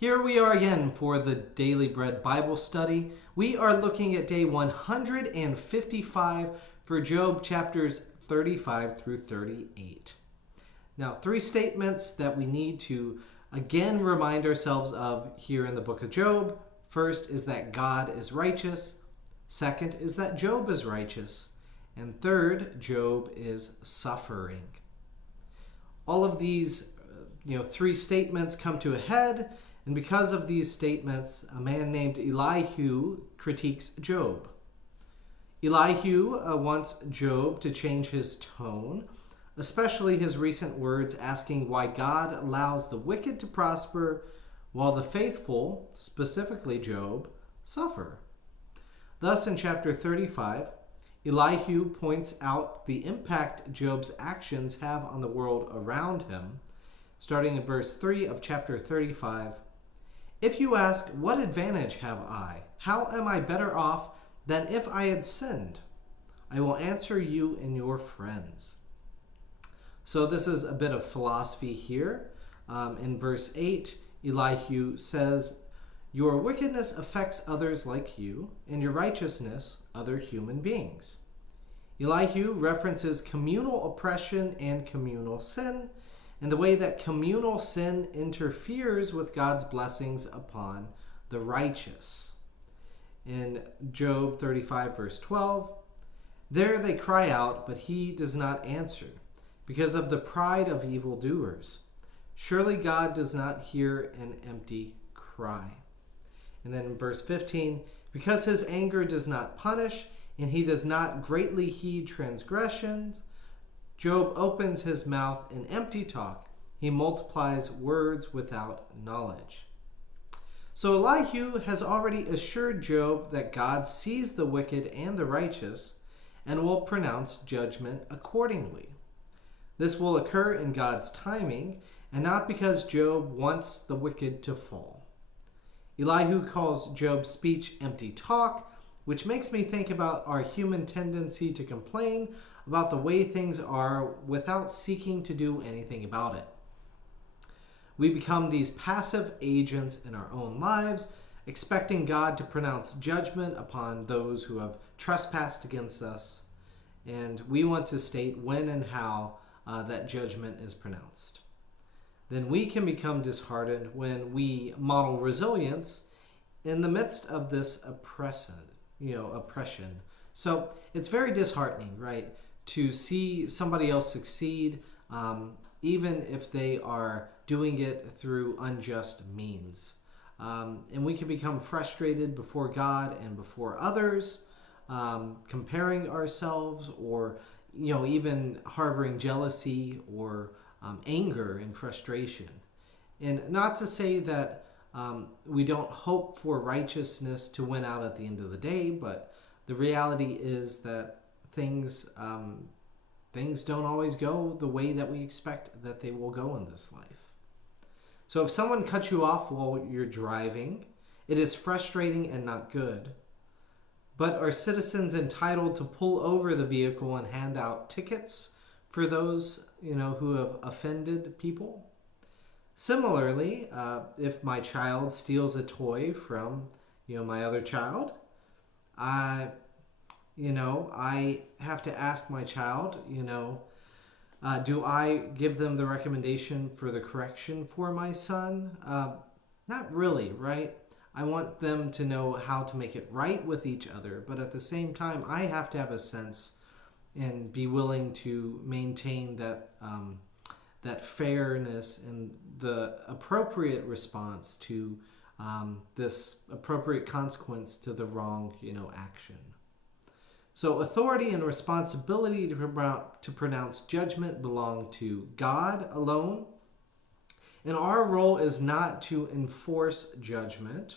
Here we are again for the Daily Bread Bible study. We are looking at day 155 for Job chapters 35 through 38. Now, three statements that we need to again remind ourselves of here in the book of Job. First is that God is righteous. Second is that Job is righteous. And third, Job is suffering. All of these three statements come to a head. And because of these statements, a man named Elihu critiques Job. Elihu wants Job to change his tone, especially his recent words asking why God allows the wicked to prosper while the faithful, specifically Job, suffer. Thus, in chapter 35, Elihu points out the impact Job's actions have on the world around him, starting in verse 3 of chapter 35. If you ask, what advantage have I? How am I better off than if I had sinned? I will answer you and your friends. So this is a bit of philosophy here. In verse 8, Elihu says, your wickedness affects others like you, and your righteousness other human beings. Elihu references communal oppression and communal sin, and the way that communal sin interferes with God's blessings upon the righteous. In Job 35, verse 12, there they cry out, but he does not answer, because of the pride of evildoers. Surely God does not hear an empty cry. And then in verse 15, because his anger does not punish, and he does not greatly heed transgressions, Job opens his mouth in empty talk. He multiplies words without knowledge. So Elihu has already assured Job that God sees the wicked and the righteous and will pronounce judgment accordingly. This will occur in God's timing and not because Job wants the wicked to fall. Elihu calls Job's speech empty talk, which makes me think about our human tendency to complain about the way things are without seeking to do anything about it. We become these passive agents in our own lives, expecting God to pronounce judgment upon those who have trespassed against us, and we want to state when and how that judgment is pronounced. Then we can become disheartened when we model resilience in the midst of this oppression. So it's very disheartening, right? To see somebody else succeed, even if they are doing it through unjust means. And we can become frustrated before God and before others, comparing ourselves or, even harboring jealousy or anger and frustration. And not to say that we don't hope for righteousness to win out at the end of the day, but the reality is that things don't always go the way that we expect that they will go in this life. So if someone cuts you off while you're driving, it is frustrating and not good. But are citizens entitled to pull over the vehicle and hand out tickets for those, who have offended people? Similarly, if my child steals a toy from, my other child, I have to ask my child, do I give them the recommendation for the correction for my son? Not really, right? I want them to know how to make it right with each other, but at the same time, I have to have a sense and be willing to maintain that fairness and the appropriate response to this appropriate consequence to the wrong, action. So authority and responsibility to pronounce judgment belong to God alone. And our role is not to enforce judgment.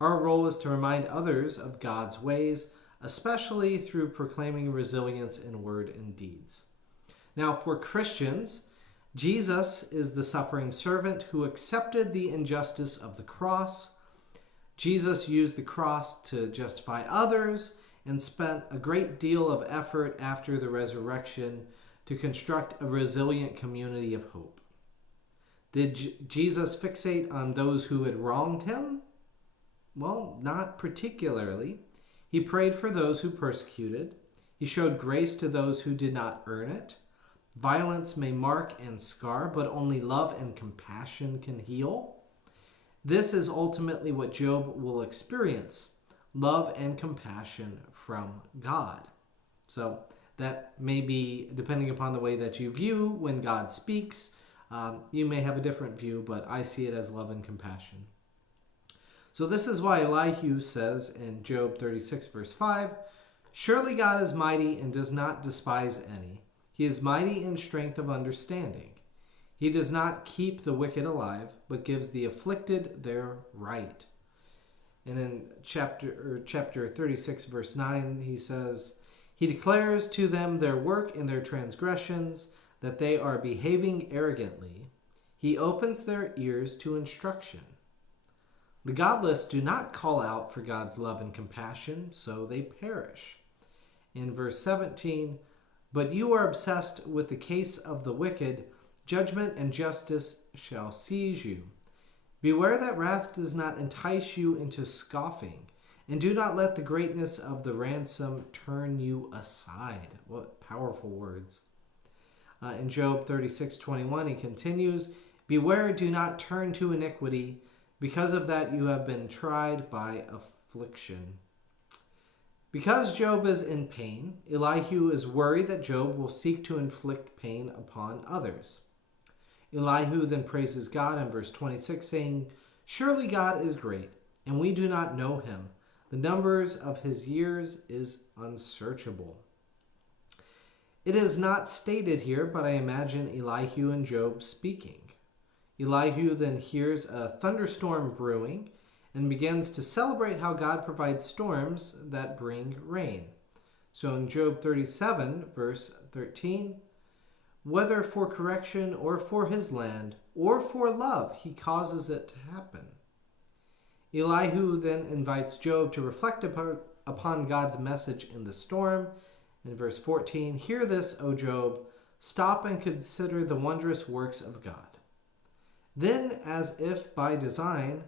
Our role is to remind others of God's ways, especially through proclaiming resilience in word and deeds. Now, for Christians, Jesus is the suffering servant who accepted the injustice of the cross. Jesus used the cross to justify others and spent a great deal of effort after the resurrection to construct a resilient community of hope. Did Jesus fixate on those who had wronged him? Well, not particularly. He prayed for those who persecuted. He showed grace to those who did not earn it. Violence may mark and scar, but only love and compassion can heal. This is ultimately what Job will experience: love and compassion from God. So that may be, depending upon the way that you view when God speaks, you may have a different view, but I see it as love and compassion. So this is why Elihu says in Job 36, verse 5, "Surely God is mighty and does not despise any. He is mighty in strength of understanding. He does not keep the wicked alive, but gives the afflicted their right." And in chapter 36, verse 9, he says, "He declares to them their work and their transgressions, that they are behaving arrogantly. He opens their ears to instruction." The godless do not call out for God's love and compassion, so they perish. In verse 17, "But you are obsessed with the case of the wicked. Judgment and justice shall seize you. Beware that wrath does not entice you into scoffing, and do not let the greatness of the ransom turn you aside." What powerful words. In Job 36:21, he continues, "Beware, do not turn to iniquity. Because of that you have been tried by affliction." Because Job is in pain, Elihu is worried that Job will seek to inflict pain upon others. Elihu then praises God in verse 26, saying, "Surely God is great, and we do not know him. The numbers of his years is unsearchable." It is not stated here, but I imagine Elihu and Job speaking. Elihu then hears a thunderstorm brewing and begins to celebrate how God provides storms that bring rain. So in Job 37, verse 13, "Whether for correction or for his land or for love, he causes it to happen." Elihu then invites Job to reflect upon God's message in the storm. In verse 14, "Hear this, O Job, stop and consider the wondrous works of God." Then, as if by design,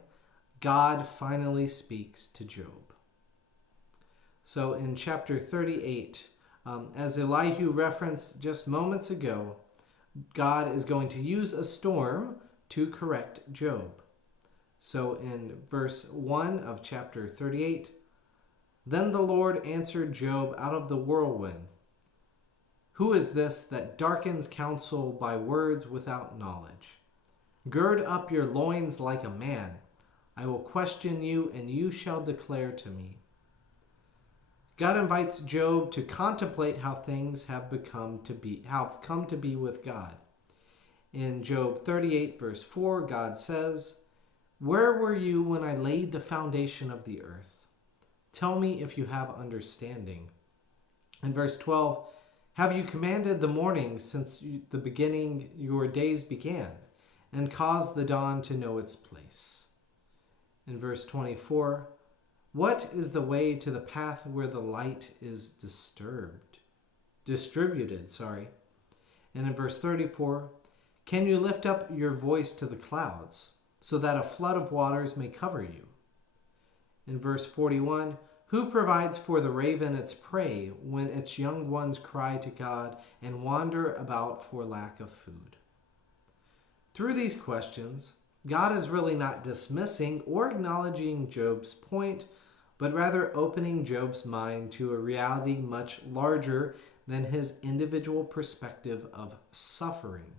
God finally speaks to Job. So in chapter 38, as Elihu referenced just moments ago, God is going to use a storm to correct Job. So in verse 1 of chapter 38, "Then the Lord answered Job out of the whirlwind. Who is this that darkens counsel by words without knowledge? Gird up your loins like a man. I will question you, and you shall declare to me." God invites Job to contemplate how things have come to be with God. In Job 38, verse 4, God says, "Where were you when I laid the foundation of the earth? Tell me if you have understanding." In verse 12, "Have you commanded the morning since the beginning your days began, and caused the dawn to know its place?" In verse 24, "What is the way to the path where the light is distributed?" And in verse 34, "Can you lift up your voice to the clouds, so that a flood of waters may cover you?" In verse 41, "Who provides for the raven its prey when its young ones cry to God and wander about for lack of food?" Through these questions, God is really not dismissing or acknowledging Job's point, but rather opening Job's mind to a reality much larger than his individual perspective of suffering.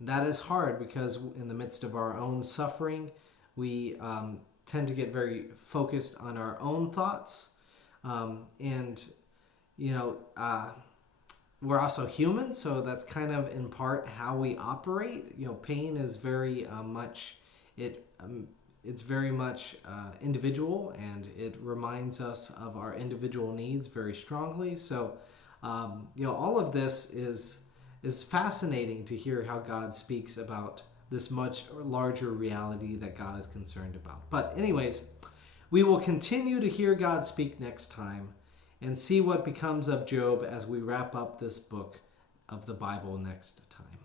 That is hard because in the midst of our own suffering, we tend to get very focused on our own thoughts. We're also human, so that's kind of in part how we operate. Pain is very it's very much individual, and it reminds us of our individual needs very strongly. So, all of this is fascinating to hear how God speaks about this much larger reality that God is concerned about. But anyways, we will continue to hear God speak next time and see what becomes of Job as we wrap up this book of the Bible next time.